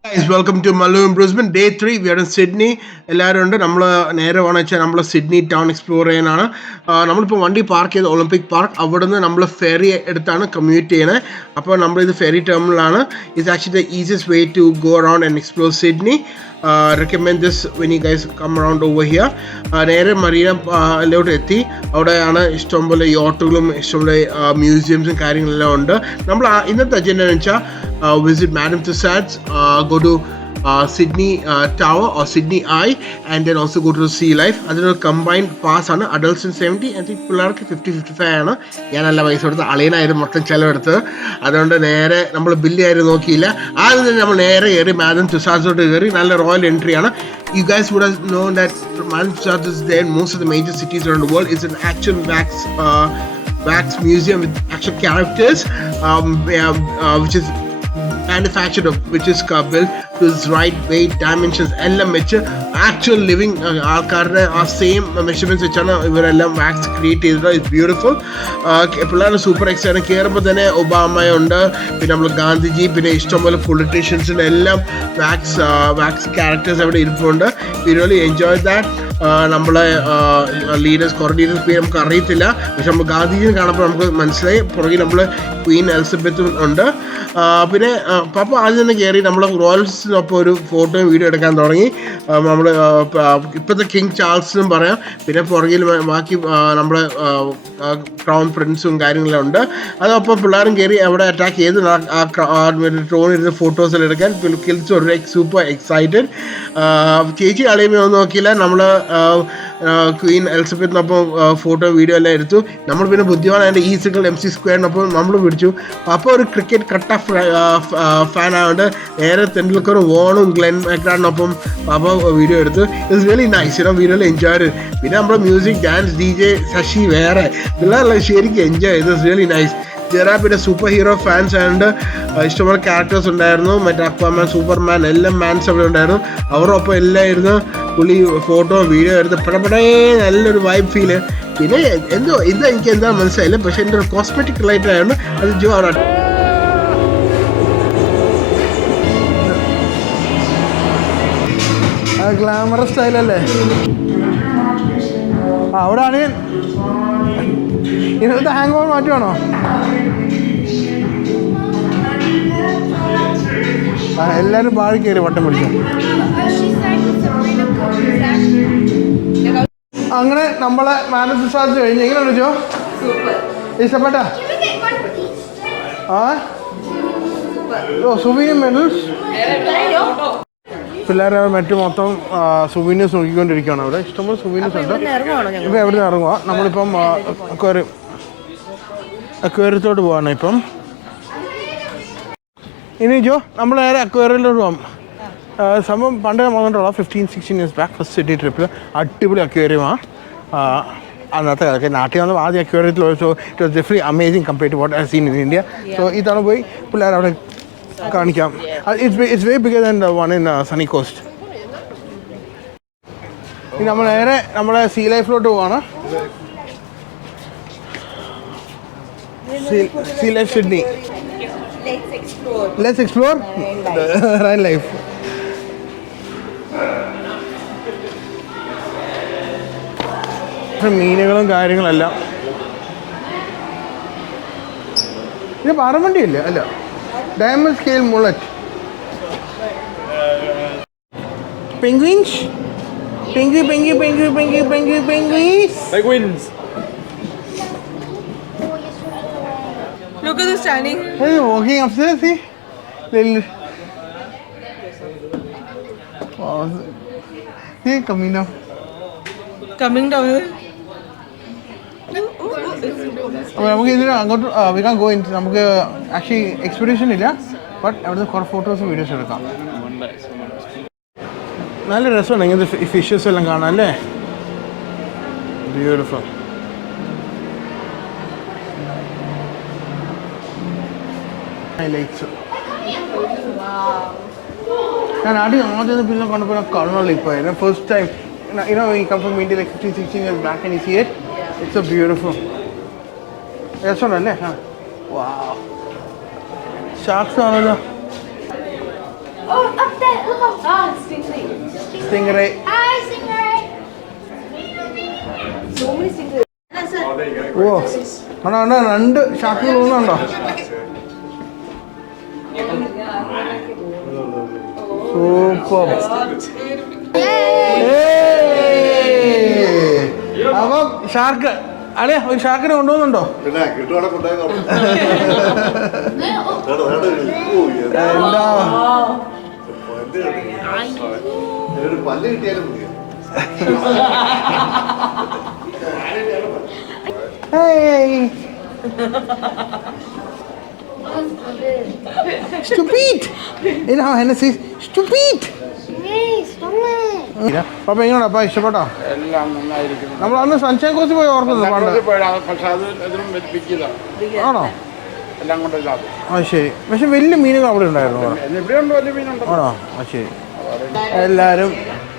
Guys, welcome to Malu Brisbane. Day 3, we are in Sydney. എല്ലാവരും ഉണ്ട്. നമ്മൾ നേരെ പോകണമെന്ന് വെച്ചാൽ നമ്മൾ സിഡ്നി ടൗൺ എക്സ്പ്ലോർ ചെയ്യാനാണ്. നമ്മളിപ്പോൾ വണ്ടി പാർക്ക് ചെയ്ത് ഒളിമ്പിക് പാർക്ക് അവിടെ നിന്ന് നമ്മൾ ഫെറി എടുത്താണ് കമ്മ്യൂട്ട് ചെയ്യണത്. അപ്പോൾ നമ്മളിത് ഫെറി ടെർമിനലാണ്. It's actually the easiest way to go around and explore Sydney. Recommend this when you guys come around over here. നേരെ മറീന എല്ലോട്ട് എത്തി. അവിടെയാണ് ഇഷ്ടംപോലെ യോട്ടുകളും ഇഷ്ടംപോലെ മ്യൂസിയംസും കാര്യങ്ങളെല്ലാം ഉണ്ട്. നമ്മൾ ഇന്നത്തെ അജണ്ട എന്ന് വെച്ചാൽ visit Madame Tussauds, go to Sydney Tower or Sydney Eye, and then also go to the Sea Life. അതിനൊരു കമ്പൈൻഡ് പാസ് ആണ്. അഡൾട്ട്സ് 70, ഐ തിങ്ക് പിള്ളേർക്ക് 50-55 ആണ്. ഞാനല്ല പൈസ കൊടുത്ത് അളിയനായിരുന്നു മൊത്തം ചിലവെടുത്തത്. അതുകൊണ്ട് നേരെ നമ്മൾ ബില്ല് ആയിരുന്നു നോക്കിയില്ല. ആദ്യം തന്നെ നമ്മൾ നേരെ കയറി മാഡം തുസാഡ്സിലോട്ട് കയറി. നല്ല റോയൽ എൻട്രി ആണ്. You guys would have known that Madame Tussauds is there in most of the major cities around the world. It's an actual wax museum with actual characters, which is manufactured of which is built to its right weight dimensions എല്ലാം വെച്ച് actual living ആൾക്കാരുടെ ആ same measurements വെച്ചാണ് ഇവരെല്ലാം wax create ചെയ്തത്. It's beautiful. പിള്ളേർ super excite. കയറുമ്പോൾ തന്നെ ഒബാമയുണ്ട്, പിന്നെ നമ്മൾ ഗാന്ധിജി, പിന്നെ ഇഷ്ടംപോലെ പൊളിറ്റീഷ്യൻസിൻ്റെ എല്ലാം വാക്സ് ക്യാരക്ടേഴ്സ് അവിടെ ഇരിപ്പുണ്ട്. V really enjoy that. നമ്മളെ ലീഡേഴ്സ് കുറേ ലീഡേഴ്സ് പേര് നമുക്ക് അറിയത്തില്ല, പക്ഷെ നമ്മൾ ഗാന്ധിജിനെ കാണുമ്പോൾ നമുക്ക് മനസ്സിലായി. പുറകിൽ നമ്മൾ ക്വീൻ എലിസബത്തും ഉണ്ട്. പിന്നെ പപ്പ ആദ്യം തന്നെ കയറി നമ്മൾ റോയൽസിനൊപ്പം ഒരു ഫോട്ടോയും വീഡിയോ എടുക്കാൻ തുടങ്ങി. നമ്മൾ ഇപ്പോഴത്തെ കിങ് ചാൾസിനും പറയാം. പിന്നെ പുറകിൽ ബാക്കി നമ്മുടെ ക്രൗൺ പ്രിൻസും കാര്യങ്ങളും ഉണ്ട്. അതപ്പം പിള്ളേരും കയറി അവിടെ അറ്റാക്ക് ചെയ്ത് ട്രോണിരുന്ന് ഫോട്ടോസെല്ലാം എടുക്കാൻ കിൽസ് ഒരു സൂപ്പർ എക്സൈറ്റഡ്. ചേച്ചി അളിയുമ്പോൾ ഒന്നും നോക്കിയില്ല. നമ്മൾ ക്വീൻ എലിസബത്തിനൊപ്പം ഫോട്ടോ വീഡിയോ എല്ലാം എടുത്തു. നമ്മൾ പിന്നെ ബുദ്ധിമാണ് അതിൻ്റെ E=MC²നൊപ്പം നമ്മൾ പിടിച്ചു. അപ്പോൾ ഒരു ക്രിക്കറ്റ് കട്ട ഫാൻ ആയതുകൊണ്ട് നേരെ തെണ്ടുൽക്കറും വോണും ഗ്ലെൻ മാക്ഗ്രാഡിനൊപ്പം പാപ്പ വീഡിയോ എടുത്തു. It's really nice. V really enjoy. പിന്നെ നമ്മുടെ മ്യൂസിക്, ഡാൻസ്, DJ ശശി വേറെ പിള്ളേരെല്ലാം ശരിക്കും എൻജോയ് ചെയ്തു. It's really nice. പിന്നെ സൂപ്പർ ഹീറോ ഫാൻസ് ആയതുകൊണ്ട് ഇഷ്ടംപോലെ ക്യാരക്ടേഴ്സ് ഉണ്ടായിരുന്നു. മറ്റേ അക്വാമാൻ, സൂപ്പർമാൻ എല്ലാം മാൻസ് അവിടെ ഉണ്ടായിരുന്നു. അവരൊപ്പം എല്ലാം ഇരുന്ന് പുള്ളി ഫോട്ടോ വീഡിയോ എടുത്ത് പടപടേ നല്ലൊരു വൈബ് ഫീല്. പിന്നെ എന്തോ ഇത് എനിക്ക് എന്താ മനസ്സിലായില്ല, പക്ഷെ എൻ്റെ ഒരു കോസ്മെറ്റിക് റിലേറ്റഡ് ആയതുകൊണ്ട് അത് ജോ അവിടെ ഗ്ലാമറസ് സ്റ്റൈലല്ലേ. അവിടെ ആണ് ഇന്നത്തെ ഹാങ് ഓവർ മാറ്റുവാണോ? എല്ലാവരും ബാഴി കയറി വട്ടം പിടിച്ചു. അങ്ങനെ നമ്മളെ മാഡം തുസാഡ്സ് കഴിഞ്ഞ് എങ്ങനെ വിളിച്ചോ? ഇഷ്ടപ്പെട്ട സുവീനിയർ മെഡൽസ്. പിള്ളേരെ മറ്റു മൊത്തം സുവീനിയേഴ്സ് നോക്കിക്കൊണ്ടിരിക്കുകയാണ്. അവിടെ ഇഷ്ടംപോലെ സുവീനിയേഴ്സ് ഉണ്ട്. ഇപ്പം എവിടെ നിന്ന് ഇറങ്ങുക? നമ്മളിപ്പം അക്വേറിയത്തോട്ട് പോവാണ് ഇപ്പം. ഇനി ജോ നമ്മൾ നേരെ അക്വേറിയത്തിലോട്ട് പോകാം. സംഭവം പണ്ട് വന്നിട്ടുള്ള 15-16 years ബാക്ക് ഫസ്റ്റ് സിറ്റി ട്രിപ്പിൽ അടിപൊളി അക്വേറിയമാണ്. അന്നത്തെ കാലത്ത് നാട്ടിൽ വന്ന് ആദ്യം അക്വേറിയത്തിൽ. So it was definitely amazing compared to what I seen in India. So ഈ തവണ പോയി പിള്ളേർ അവിടെ കാണിക്കാം. It's very bigger than the one in Sunny Coast. ഇനി നമ്മൾ നേരെ നമ്മുടെ സീ ലൈഫിലോട്ട് പോവാണ്. Sea Life Sydney. Let's explore Rhine Life. മീനുകളും കാര്യങ്ങളെല്ലാം. ഇത് പാറമണ്ടിയല്ലേ? അല്ല, diamond scale mullet. Penguins. Penguins. Look at this tiny. Hey, walking upstairs, see? Little. Wow. Hey, coming down. Coming down. നമുക്ക് ഇതിന് അങ്ങോട്ട് we can't go in. നമുക്ക് actually expedition ഇല്ല, but അവിടുന്ന് കുറേ ഫോട്ടോസും വീഡിയോസും എടുക്കാം. നല്ല രസമാണ് ഇങ്ങനത്തെ ഫിഷസ് എല്ലാം കാണാൻ അല്ലേ. ബ്യൂട്ടിഫുൾ. ഹൈലൈറ്റ്സ്. ഞാൻ ആദ്യം പിന്നെ കണ്ടപ്പോൾ കാണുന്നുള്ള ഇപ്പോൾ first time. You know, when you come from India like 15-16 years back and you see it, it's so beautiful. രസമുണ്ടല്ലേ? വാവ്. ഷാർക്സ് ആണല്ലോ. Oh, up there. Look up. Ah, stingray. Stingray. Hi, stingray. So many stingray. ഓ ആണോ ആണോ 2 ഷാക്കുകൾ തോന്നുന്നുണ്ടോ? Super. അപ്പം shark അല്ലേ, ഒരു ഷാർക്കിനെ കൊണ്ടുപോകുന്നുണ്ടോ? എന്താ പല്ല് കിട്ടിയാലും stupid. Ina Hennessy stupid. പപ്പ എങ്ങനെയാ ഇഷ്ടപ്പെട്ടോ? എല്ലാം നന്നായിരിക്കുന്നു. നമ്മൾ അന്ന് സൺഷൈൻ കോസ്റ്റ് പോയി ഓർക്കുന്നത് പണ്ട്. പക്ഷെ അത് ഇതിലും വിൽക്കില്ല. ആണോ? എല്ലാം കൊണ്ട് ഇല്ലാതെ. ആ ശരി. പക്ഷെ വലിയ മീനുകൾ അവിടെ ഉണ്ടായിരുന്നു. ഇവിടെ ഉണ്ട്, വലിയ മീനുണ്ട്. ആണോ? ആ ശരി. എല്ലാവരും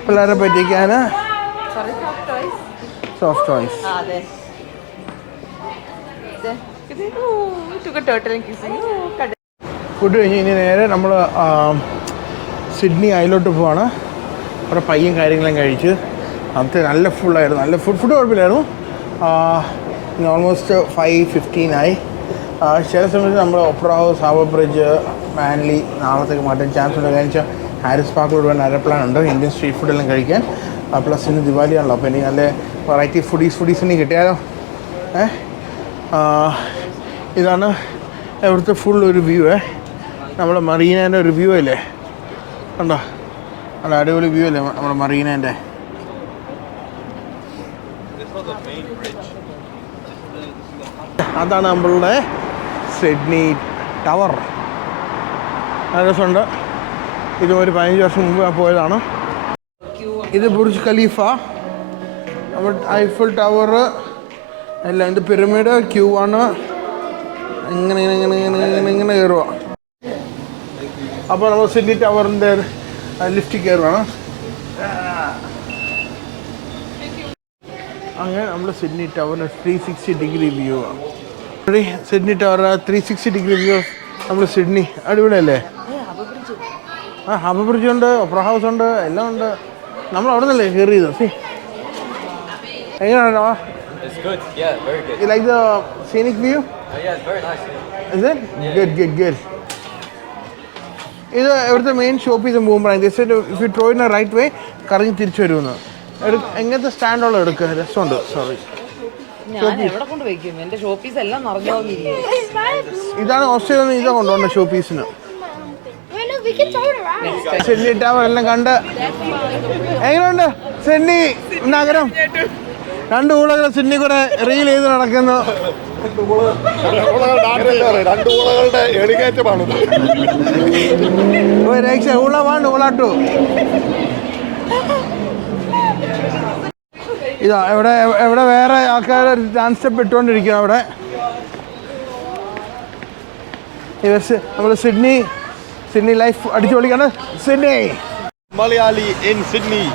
പിള്ളേരെ പറ്റിക്കാൻ സോഫ്റ്റ് ടോയ്സ്. ഫുഡ് കഴിഞ്ഞ് ഇനി നേരെ നമ്മൾ സിഡ്നി ഐലോട്ട് പോവാണ്. അവിടെ പയ്യും കാര്യങ്ങളും കഴിച്ച് അന്നത്തെ നല്ല ഫുള്ളായിരുന്നു. നല്ല ഫുഡ് കുഴപ്പമില്ലായിരുന്നു. ഓൾമോസ്റ്റ് 5:15 ആയി. ചില സമയത്ത് നമ്മൾ ഒപ്ര ഹൗസ്, ഹാർബർ ബ്രിഡ്ജ്, മാൻലി നാളത്തേക്ക് മാറ്റാൻ ചാൻസ് ഉണ്ട്. കാരണം വെച്ചാൽ ഹാരിസ് പാർക്കിലോട്ട് വേണ്ട അരപ്ലാൻ ഉണ്ട് ഇന്ത്യൻ സ്ട്രീറ്റ് ഫുഡെല്ലാം കഴിക്കാൻ. പ്ലസ് ഇന്ന് ദിവാലിയാണല്ലോ, അപ്പോൾ ഇനി നല്ല വെറൈറ്റി ഫുഡീസിന് കിട്ടിയാലോ. ഇതാണ് ഇവിടുത്തെ ഫുൾ ഒരു വ്യൂ. നമ്മുടെ മറീനേൻ്റെ ഒരു വ്യൂ അല്ലേ, കണ്ടോ? നല്ല അടിപൊളി വ്യൂ അല്ലേ നമ്മുടെ മറീനേൻ്റെ. അതാണ് നമ്മളുടെ സിഡ്നി ടവർ. നല്ല രസമുണ്ട്. ഇത് ഒരു 15 വർഷം മുമ്പ് പോയതാണ്. ഇത് ബുർജ് ഖലീഫ, നമ്മുടെ ഐഫിൾ ടവർ എല്ലാം. ഇത് പിരമിഡ്, ക്യൂ ആണ്. ഇങ്ങനെ ഇങ്ങനെ ഇങ്ങനെ ഇങ്ങനെ ഇങ്ങനെ ഇങ്ങനെ കയറുക. അപ്പോൾ നമ്മൾ സിഡ്നി ടവറിൻ്റെ ലിഫ്റ്റിൽ കയറുകയാണ്. അങ്ങനെ നമ്മൾ സിഡ്നി ടവറിന് 360 ഡിഗ്രി വ്യൂ ആണ്. Sydney tower 360 degree view. നമ്മൾ സിഡ്നി അടിപൊളിയല്ലേ? ഹാർബർ ബ്രിഡ്ജ് ഉണ്ട്, ഒപ്ര ഹൗസ് ഉണ്ട്, എല്ലാം ഉണ്ട്. നമ്മൾ അവിടെ നിന്നല്ലേ കയറിയത്. എങ്ങനെയാണോ? It's good. Yeah, very good. You like the scenic view? Yeah, it's very nice. Is it? Good. ഇത് ഇവിടുത്തെ മെയിൻ ഷോപ്പ് ചെയ്ത് പോകുമ്പോഴാണ് if you throw in a right way കറങ്ങി തിരിച്ചു വരുമെന്ന്. എങ്ങനത്തെ സ്റ്റാൻഡുള്ള എടുക്കുക, രസമുണ്ട്. സോറി, ഞാൻ എവിടെ കൊണ്ട് വെക്കും? എന്റെ ഷോപ്പീസ് എല്ലാം നിറഞ്ഞു. ഇതാണ് ഓസ്ട്രേലിയ ഇതാ കൊണ്ടുപോകണ്ട ഷോപ്പീസിന്. സിഡ്നി ടവർ എല്ലാം കണ്ട് എങ്ങനെയുണ്ട് സിഡ്നി നഗരം? 2 ഊളകൾ സിഡ്നി കൂടെ റീൽ ചെയ്ത് നടക്കുന്നു. 2 ഊളകളുടെ എളികേറ്റമാണ്. രക്ഷ ഊള 1 ഊള 2. ഇതാ എവിടെ വേറെ ആൾക്കാർ ഡാൻസ് സ്റ്റെപ്പ് ഇട്ടുകൊണ്ടിരിക്കുന്നു. അവിടെ നമ്മൾ സിഡ്നി ലൈഫ് അടിച്ചു പൊളിക്കാണ്. Sydney Malayali in Sydney.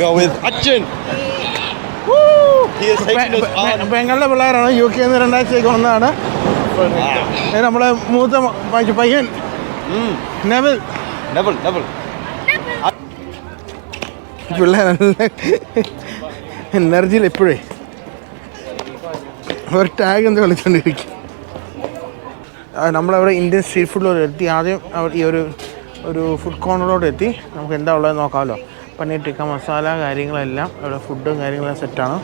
Go with Achin. He is taking us on. പെങ്ങളുടെ പിള്ളേരാണ്. UK 2 വന്നതാണ്. നമ്മളെ മൂത്ത പയ്യൻ നെവൽ. പിള്ളേർ നല്ല എനർജിയിൽ എപ്പോഴേ ഒരു ടാഗ് എന്താ കളിച്ചുകൊണ്ടിരിക്കും. നമ്മളവിടെ ഇന്ത്യൻ സ്ട്രീറ്റ് ഫുഡിലോട്ട് എത്തി. ആദ്യം ഈ ഒരു ഫുഡ് കോർണറിലോട്ട് എത്തി. നമുക്ക് എന്താ ഉള്ളത് നോക്കാമല്ലോ. പനീർ ടിക്ക മസാല കാര്യങ്ങളെല്ലാം ഇവിടെ ഫുഡും കാര്യങ്ങളെല്ലാം സെറ്റാണ്.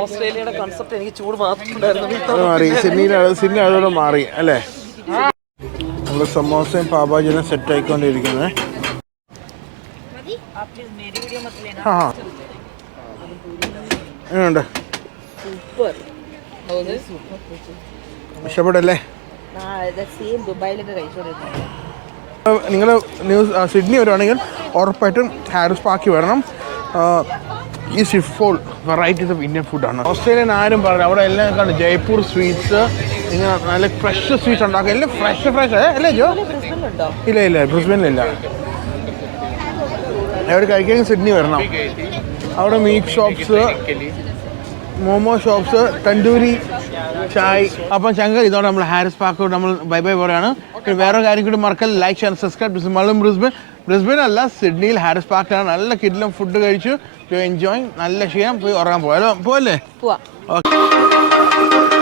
ഓസ്ട്രേലിയയുടെ കൺസെപ്റ്റ് എനിക്ക് ചൂട് മാത്രം മാറി. സിഡ്നി അതോടെ മാറി അല്ലേ? നമ്മൾ സമോസയും പാപാജിയും സെറ്റ് ആയിക്കൊണ്ടിരിക്കുന്നത്. എങ്ങനെയുണ്ട്? ഇഷ്ടപ്പെട്ടല്ലേ? ദുബായിലൊക്കെ കഴിച്ചോണ്ടിരുന്നു. നിങ്ങൾ സിഡ്നി വരുവാണെങ്കിൽ ഉറപ്പായിട്ടും ഹാരിസ് പാർക്കിൽ വരണം. ഈ സിഫോൾ വെറൈറ്റീസ് ഓഫ് ഇന്ത്യൻ ഫുഡാണ്. ഓസ്ട്രേലിയൻ ആരും പറഞ്ഞു അവിടെ എല്ലാം കണ്ട് ജയ്പൂർ സ്വീറ്റ്സ്, ഇങ്ങനെ നല്ല ഫ്രഷ് സ്വീറ്റ്സ് ഉണ്ടാക്കുക. എല്ലാം ഫ്രഷ് അല്ലേ ജോ? ഇല്ല ബ്രിസ്ബനിലില്ല. അവിടെ കഴിക്കാൻ സിഡ്നി വരണം. അവിടെ meat shops, momo shops, tandoori chai. അപ്പം ശങ്കർ ഇതോടെ നമ്മൾ ഹാരിസ് പാർക്കോട് നമ്മൾ ബൈ ബൈ പറയാണ്. പിന്നെ വേറെ കാര്യം കൂടി മറക്കല്ല, ലൈക്ക് ചെയ്യാൻ സബ്സ്ക്രൈബ്. മലം ബ്രിസ്ബൻ അല്ല, സിഡ്നിയിൽ ഹാരിസ് പാർക്കിലാണ്. നല്ല കിഡിലും ഫുഡ് കഴിച്ചു, എൻജോയിങ്. നല്ല ക്ഷീണം, പോയി ഉറങ്ങാൻ പോകാം. പോവല്ലേ? പോവാം. ഓക്കെ.